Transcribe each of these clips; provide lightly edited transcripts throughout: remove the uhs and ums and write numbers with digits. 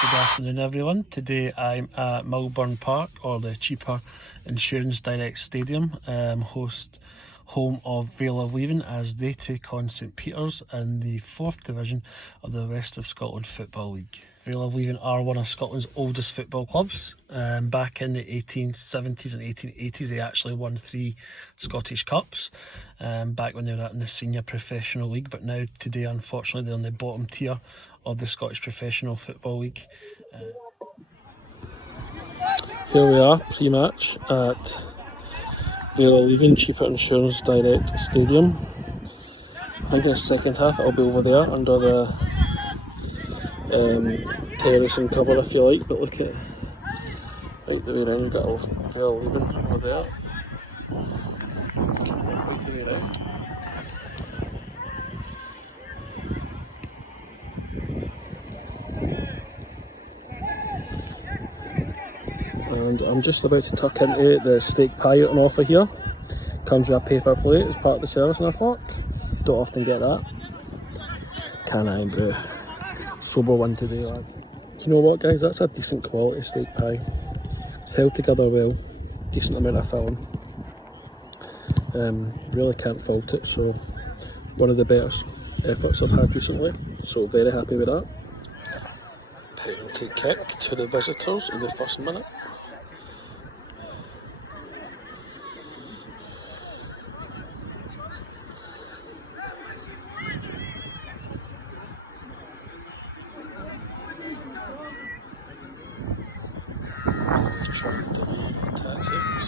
Good afternoon everyone. Today I'm at Milburn Park, or the cheaper Insurance Direct Stadium, home of Vale of Leven, as they take on St Peters in the 4th division of the West of Scotland Football League. Vale of Leven are one of Scotland's oldest football clubs. Back in the 1870s and 1880s they actually won 3 Scottish Cups back when they were in the senior professional league, but now today unfortunately they're in the bottom tier of the Scottish Professional Football League. Here we are, pre-match at Vale of Leven, cheaper Insurance Direct Stadium. I think in the second half it'll be over there under the terrace and cover if you like, but look at right the way around, we've got Vale of Leven over there. Right the way around. And I'm just about to tuck into the steak pie on offer here. Comes with a paper plate as part of the service and a fork. Don't often get that. Can I brew? Sober one today, lad. Do you know what, guys? That's a decent quality steak pie. It's held together well. Decent amount of filling. Really can't fault it. So one of the better efforts I've had recently. So very happy with that. Penalty kick to the visitors in the first minute. Trying to be tactics.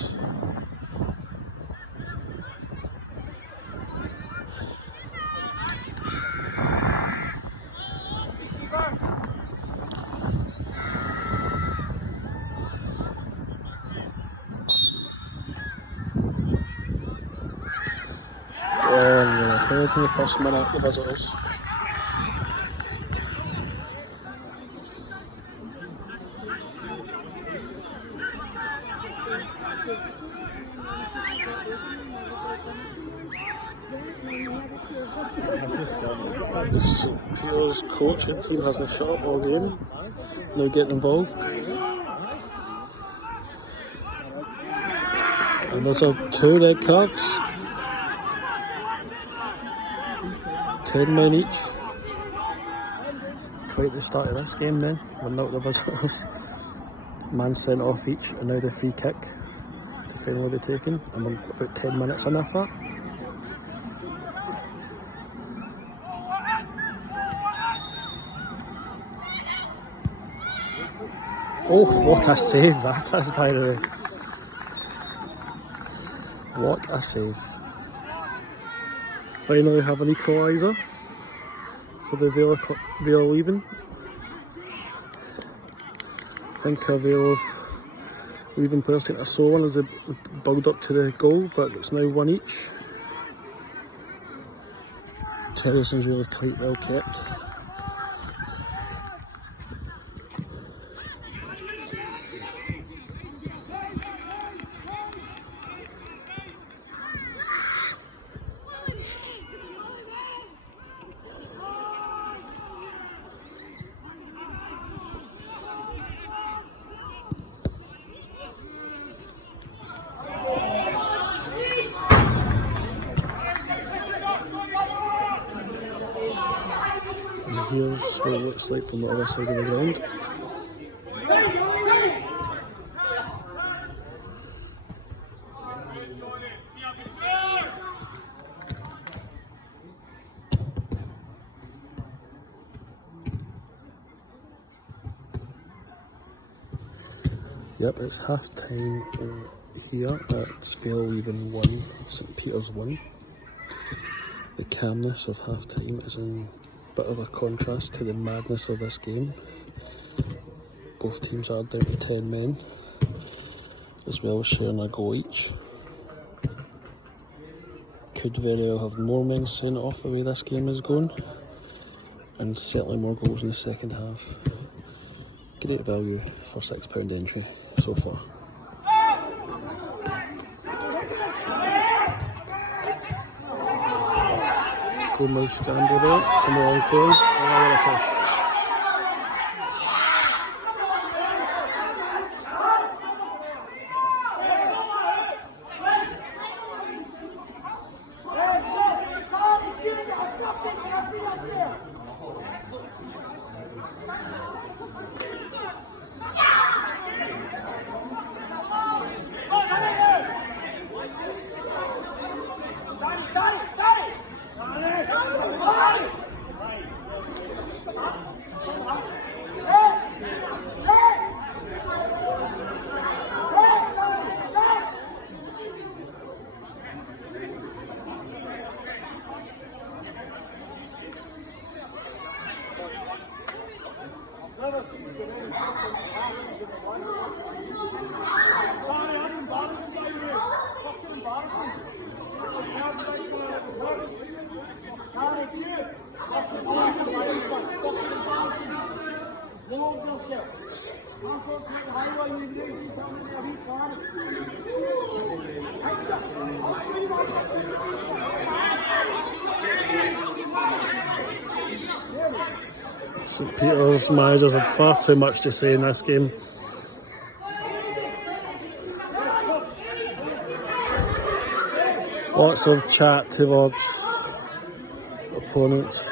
Ahead in the first minute, the visitors. The Peters coach and team hasn't shut up all game. Now getting involved. And there's 2 red cards. 10 men each. Quite the start of this game then. 1-0 the visitors. Man sent off each, and now the free kick to finally be taken. And we're about 10 minutes in after that. Oh, what a save that is, by the way. What a save. Finally have an equaliser for the Vale of Leven. I think a Vale of Leven players take a sore one as they build up to the goal, but it's now 1 each. Terrace is really quite well kept. And here's what it looks like from the other side of the ground. Yep, it's half time here at Vale of Leven 1, St Peters 1. The calmness of half time is in a bit of a contrast to the madness of this game. Both teams are down to 10 men, as well as sharing a goal each. Could very well have more men sent off the way this game is going, and certainly more goals in the second half. Great value for £6 entry so far. Good move scramble there, come on field, and a push. St Peter's managers had far too much to say in this game. Lots of chat towards opponents.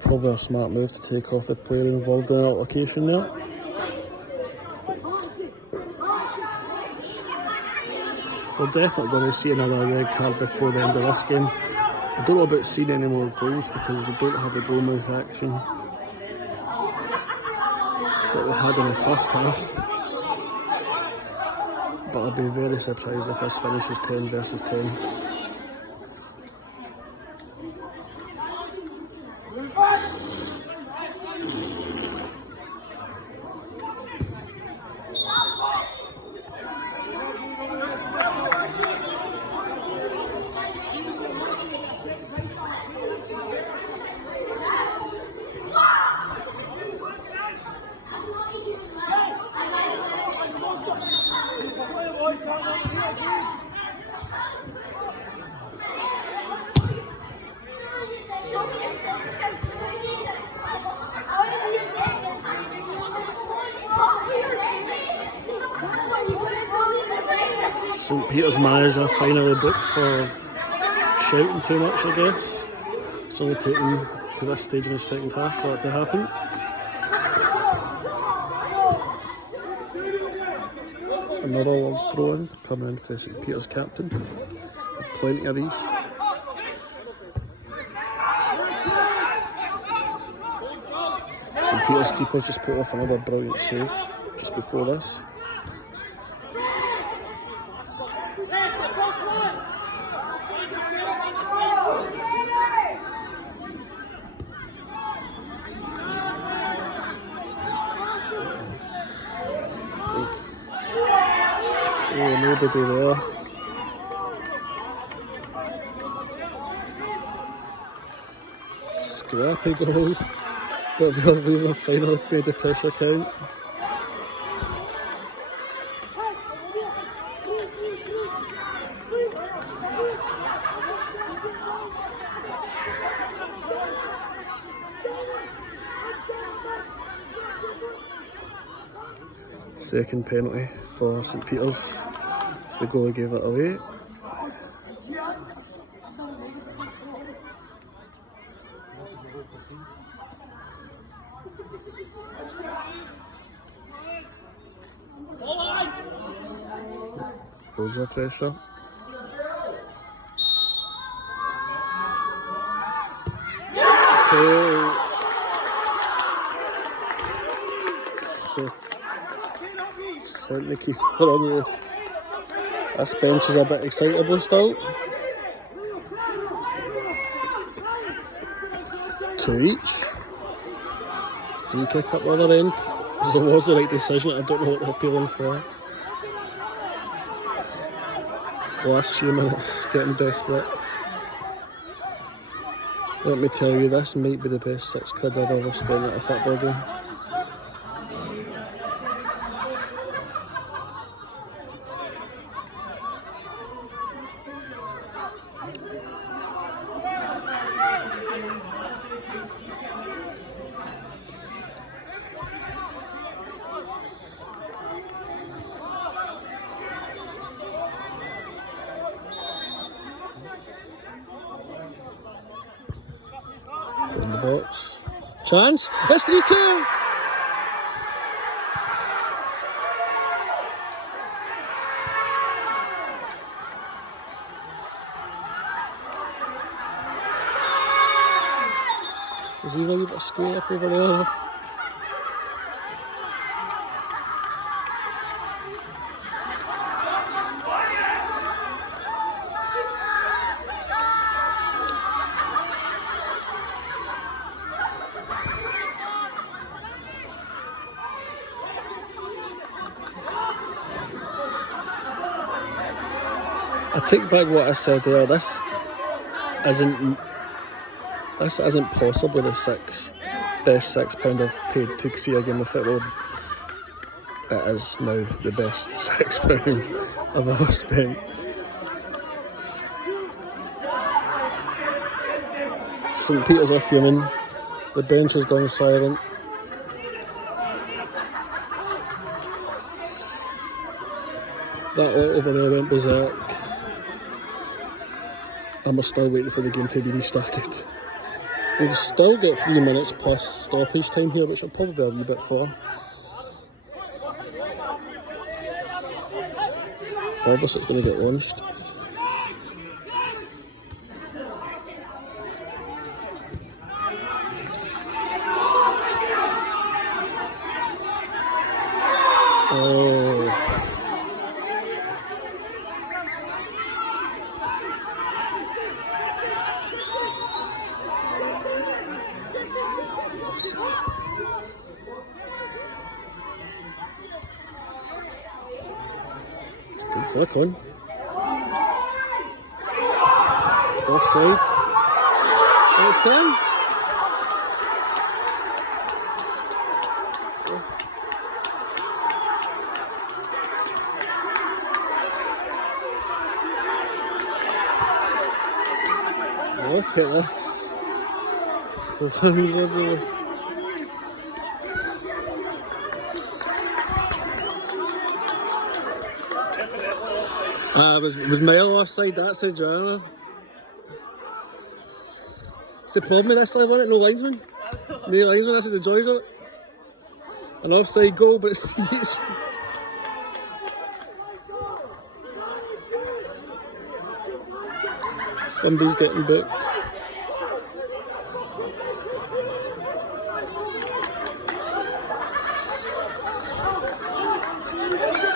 Probably a smart move to take off the player involved in the altercation there. We're definitely going to see another red card before the end of this game. I don't know about seeing any more goals because we don't have the goal mouth action that we had in the first half. But I'd be very surprised if this finishes 10 versus 10. St Peter's manager finally booked for shouting too much, I guess. It's only taken to this stage in the second half for that to happen. Another throw-in coming in for St Peter's captain. Plenty of these. St Peter's keeper's just put off another brilliant save just before this. Oh, nobody there. Scrappy goal, but Vale of Leven finally made the pressure count. Second penalty for St Peter's. The goalie gave it away. Loads of pressure. Sent the keeper on the... This bench is a bit excitable still. To each. Free kick up the other end. It was the right decision, I don't know what they're appealing for. Last few minutes, getting desperate. Let me tell you, this might be the best £6 I've ever spent at a football game. In the box. Chance. It's 3-2. There's even a wee bit of square up over there. I take back what I said there. This isn't possibly the best £6 I've paid to see a game of football. It is now the best £6 I've ever spent. St Peter's are fuming. The bench has gone silent. That lot over there went berserk. And we're still waiting for the game to be restarted. We've still got 3 minutes plus stoppage time here, which will probably be a wee bit far. Obviously it's going to get launched. Oh. Good flick on. Offside. And it's 10. Look at this. There's things everywhere. It was mile offside, that said Joanna. It's the problem with this level, isn't it? No linesman. No linesman, this is the joys of it. An offside goal, but it's huge. Somebody's getting booked.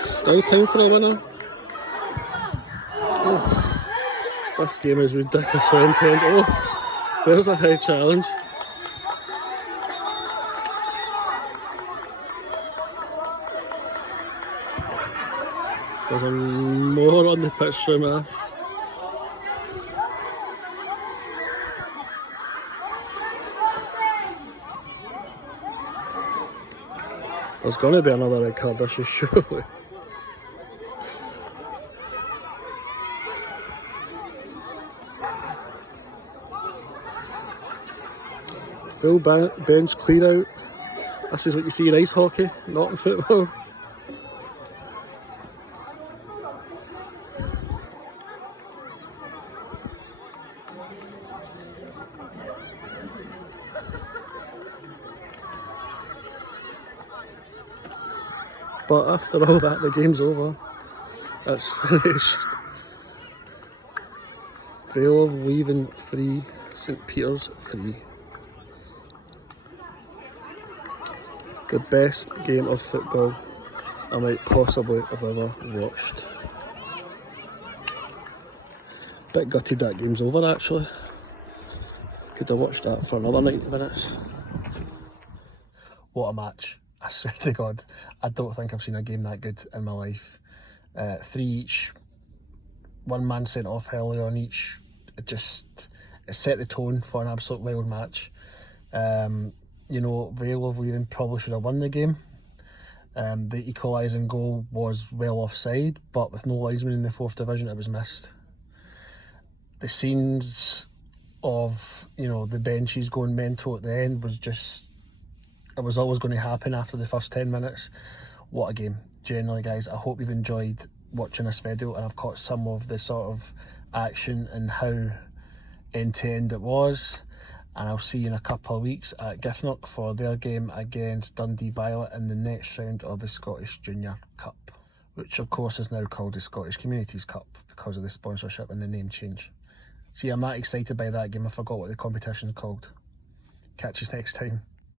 Still time for a winner. Oh, this game is ridiculously intense. Oh, there's a high challenge. There's a more on the pitch from Ash. There's going to be another red card issue, surely. Full bench clear out. This is what you see in ice hockey, not in football. But after all that, the game's over. It's finished. Vale of Leven 3, St Peter's 3. The best game of football I might possibly have ever watched. Bit gutted that game's over actually. Could have watched that for another 90 minutes. What a match. I swear to God, I don't think I've seen a game that good in my life. 3 each, one man sent off early on each. It set the tone for an absolute wild match. You know, Vale of Leven probably should have won the game. The equalising goal was well offside, but with no linesman in the 4th division, it was missed. The scenes of, you know, the benches going mental at the end was just, it was always going to happen after the first 10 minutes. What a game. Generally, guys, I hope you've enjoyed watching this video and I've caught some of the sort of action and how end-to-end it was. And I'll see you in a couple of weeks at Giffnock for their game against Dundee Violet in the next round of the Scottish Junior Cup, which of course is now called the Scottish Communities Cup because of the sponsorship and the name change. See, I'm that excited by that game, I forgot what the competition's called. Catch us next time.